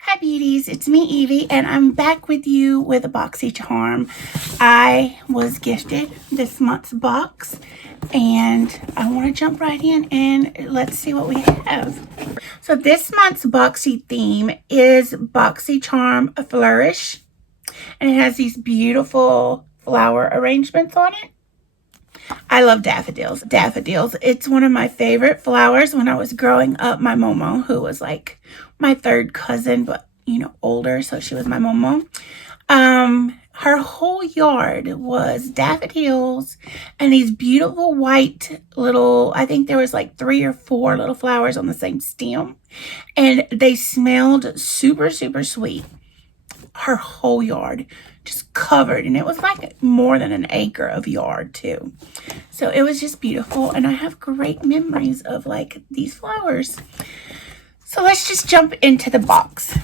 Hi beauties, it's me Evie and I'm back with you with a Boxy Charm. I was gifted this month's box and I want to jump right in and let's see what we have. So this month's Boxy theme is Boxy Charm Flourish and it has these beautiful flower arrangements on it. I love daffodils. It's one of my favorite flowers. When I was growing up, my Momo, who was like my third cousin, but older, so she was my Momo. Her whole yard was daffodils and these beautiful white little, I think there was like 3 or 4 little flowers on the same stem. And they smelled super, super sweet. Her whole yard just covered, and it was like more than an acre of yard too. So it was just beautiful, and I have great memories of like these flowers. So let's just jump into the box.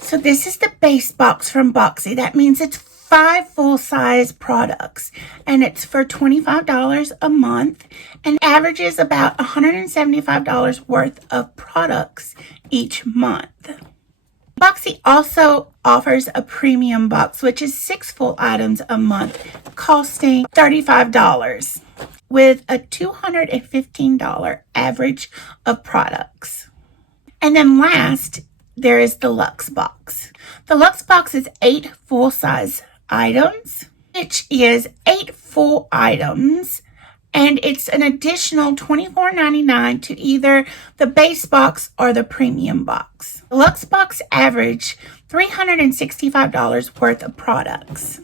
So this is the base box from Boxy. That means it's 5 full-size products, and it's for $25 a month and averages about $175 worth of products each month. Boxy also offers a premium box, which is 6 full items a month, costing $35, with a $215 average of products. And then last, there is the Luxe box. The Luxe box is 8 full-size items, which is 8 full items, and it's an additional $24.99 to either the base box or the premium box. The Luxe box average $365 worth of products.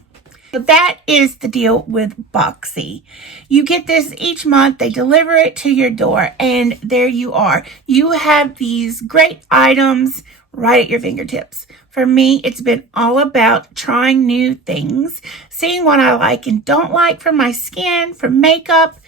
So that is the deal with Boxy. You get this each month, they deliver it to your door, and there you are. You have these great items right at your fingertips. For me, it's been all about trying new things, seeing what I like and don't like for my skin, for makeup,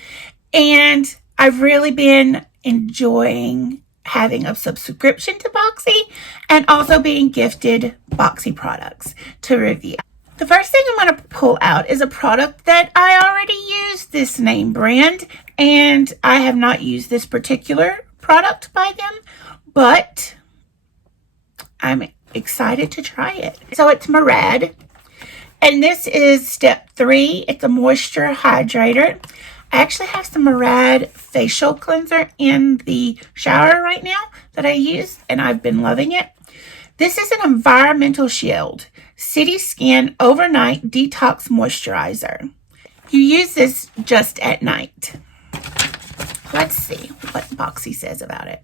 and I've really been enjoying having a subscription to Boxy and also being gifted Boxy products to review. The first thing I'm going to pull out is a product that I already use, this name brand, and I have not used this particular product by them, but I'm excited to try it. So it's Murad, and this is step 3. It's a moisture hydrator. I actually have some Murad facial cleanser in the shower right now that I use, and I've been loving it. This is an environmental shield, City Skin Overnight Detox Moisturizer. You use this just at night. Let's see what Boxy says about it.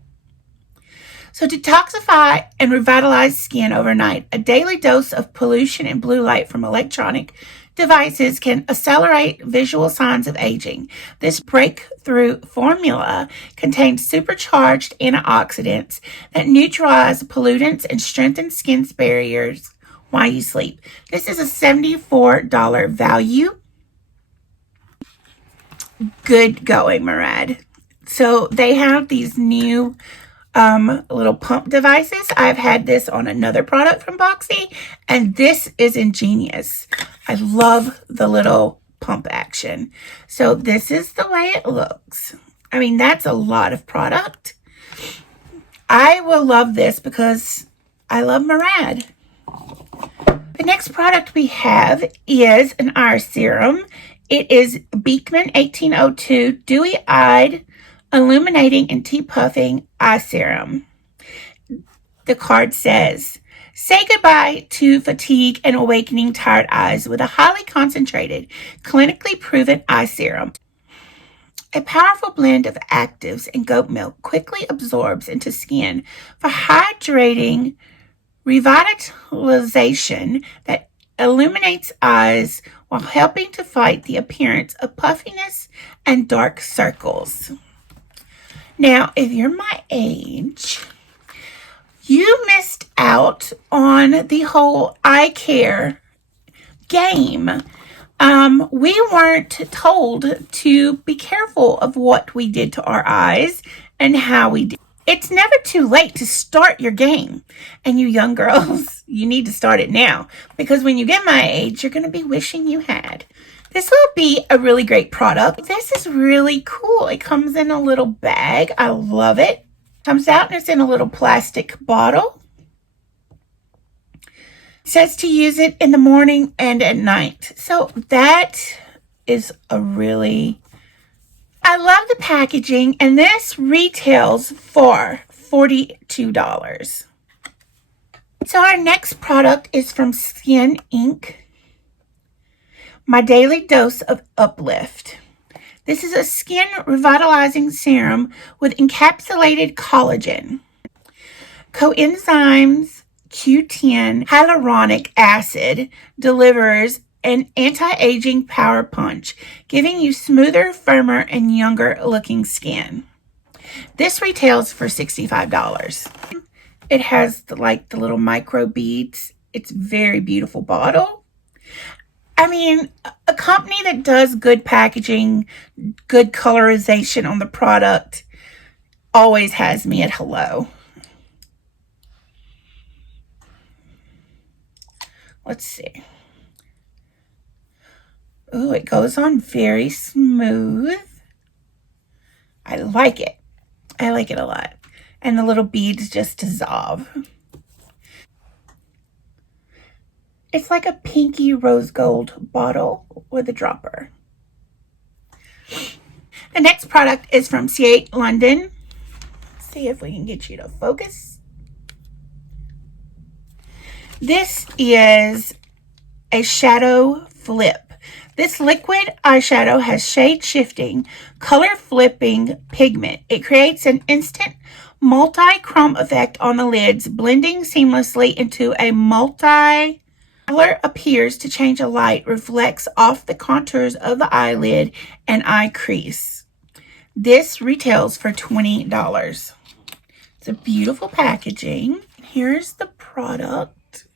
So detoxify and revitalize skin overnight. A daily dose of pollution and blue light from electronic devices can accelerate visual signs of aging. This breakthrough formula contains supercharged antioxidants that neutralize pollutants and strengthen skin's barriers while you sleep. This is a $74 value. Good going, Murad. So they have these new little pump devices. I've had this on another product from Boxy, and this is ingenious. I love the little pump action. So this is the way it looks. I mean, that's a lot of product. I will love this because I love Murad. The next product we have is an eye serum. It is Beekman 1802 Dewy Eyed Illuminating and Depuffing Eye Serum. The card says, say goodbye to fatigue and awakening tired eyes with a highly concentrated, clinically proven eye serum. A powerful blend of actives and goat milk quickly absorbs into skin for hydrating revitalization that illuminates eyes while helping to fight the appearance of puffiness and dark circles. Now, if you're my age, you missed out on the whole eye care game. We weren't told to be careful of what we did to our eyes and how we did. It's never too late to start your game. And you young girls, you need to start it now, because when you get my age, you're going to be wishing you had. This will be a really great product. This is really cool. It comes in a little bag. I love it. Comes out and it's in a little plastic bottle. It says to use it in the morning and at night. So that is a really... I love the packaging, and this retails for $42. So our next product is from Skin Inc. My Daily Dose of Uplift. This is a skin revitalizing serum with encapsulated collagen, coenzymes Q10 hyaluronic acid delivers an anti-aging power punch, giving you smoother, firmer, and younger looking skin. This retails for $65. It has the little micro beads. It's a very beautiful bottle. I mean, a company that does good packaging, good colorization on the product always has me at hello. Let's see. Ooh, it goes on very smooth. I like it. I like it a lot. And the little beads just dissolve. It's like a pinky rose gold bottle with a dropper. The next product is from CIate London. Let's see if we can get you to focus. This is a shadow flip. This liquid eyeshadow has shade shifting, color flipping pigment. It creates an instant multi-chrome effect on the lids, blending seamlessly into a multi... Color appears to change a light, reflects off the contours of the eyelid and eye crease. This retails for $20. It's a beautiful packaging. Here's the product.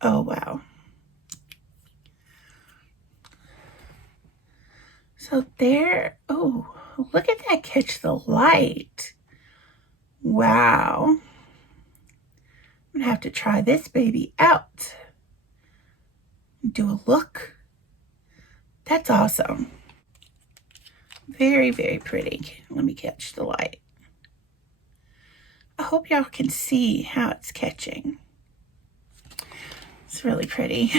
Oh, wow. So there, oh, look at that catch the light. Wow. I'm going to have to try this baby out. Do a look. That's awesome. Very, very pretty. Let me catch the light. I hope y'all can see how it's catching. It's really pretty.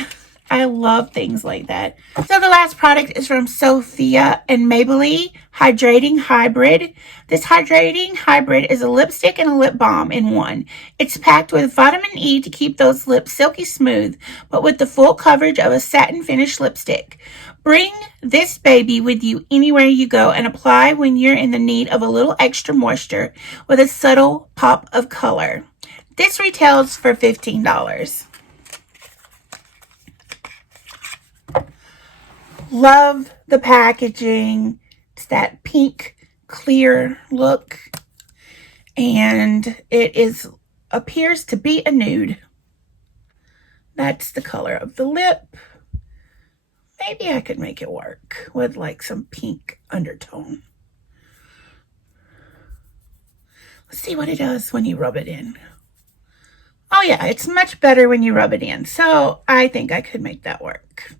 I love things like that. So the last product is from SOPHIA and MABELLIE Hydrating Hybrid. This Hydrating Hybrid is a lipstick and a lip balm in one. It's packed with vitamin E to keep those lips silky smooth, but with the full coverage of a satin finish lipstick. Bring this baby with you anywhere you go and apply when you're in the need of a little extra moisture with a subtle pop of color. This retails for $15. Love the packaging. It's that pink clear look, and it appears to be a nude. That's the color of the lip. Maybe I could make it work with like some pink undertone. Let's see what it does when you rub it in. Oh yeah, it's much better when you rub it in. So I think I could make that work.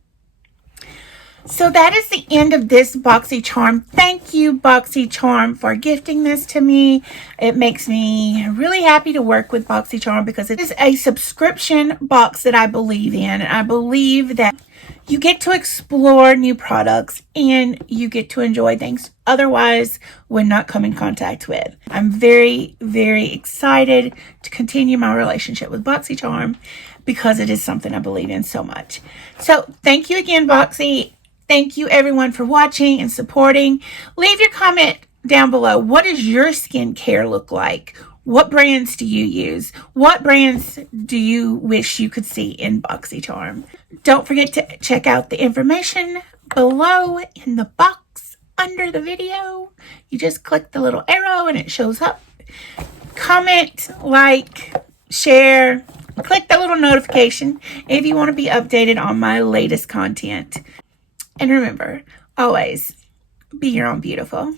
So that is the end of this BoxyCharm. Thank you, BoxyCharm, for gifting this to me. It makes me really happy to work with BoxyCharm because it is a subscription box that I believe in. And I believe that you get to explore new products and you get to enjoy things otherwise would not come in contact with. I'm very, very excited to continue my relationship with BoxyCharm because it is something I believe in so much. So thank you again, Boxy. Thank you everyone for watching and supporting. Leave your comment down below. What does your skincare look like? What brands do you use? What brands do you wish you could see in BoxyCharm? Don't forget to check out the information below in the box under the video. You just click the little arrow and it shows up. Comment, like, share, click the little notification if you want to be updated on my latest content. And remember, always be your own beautiful.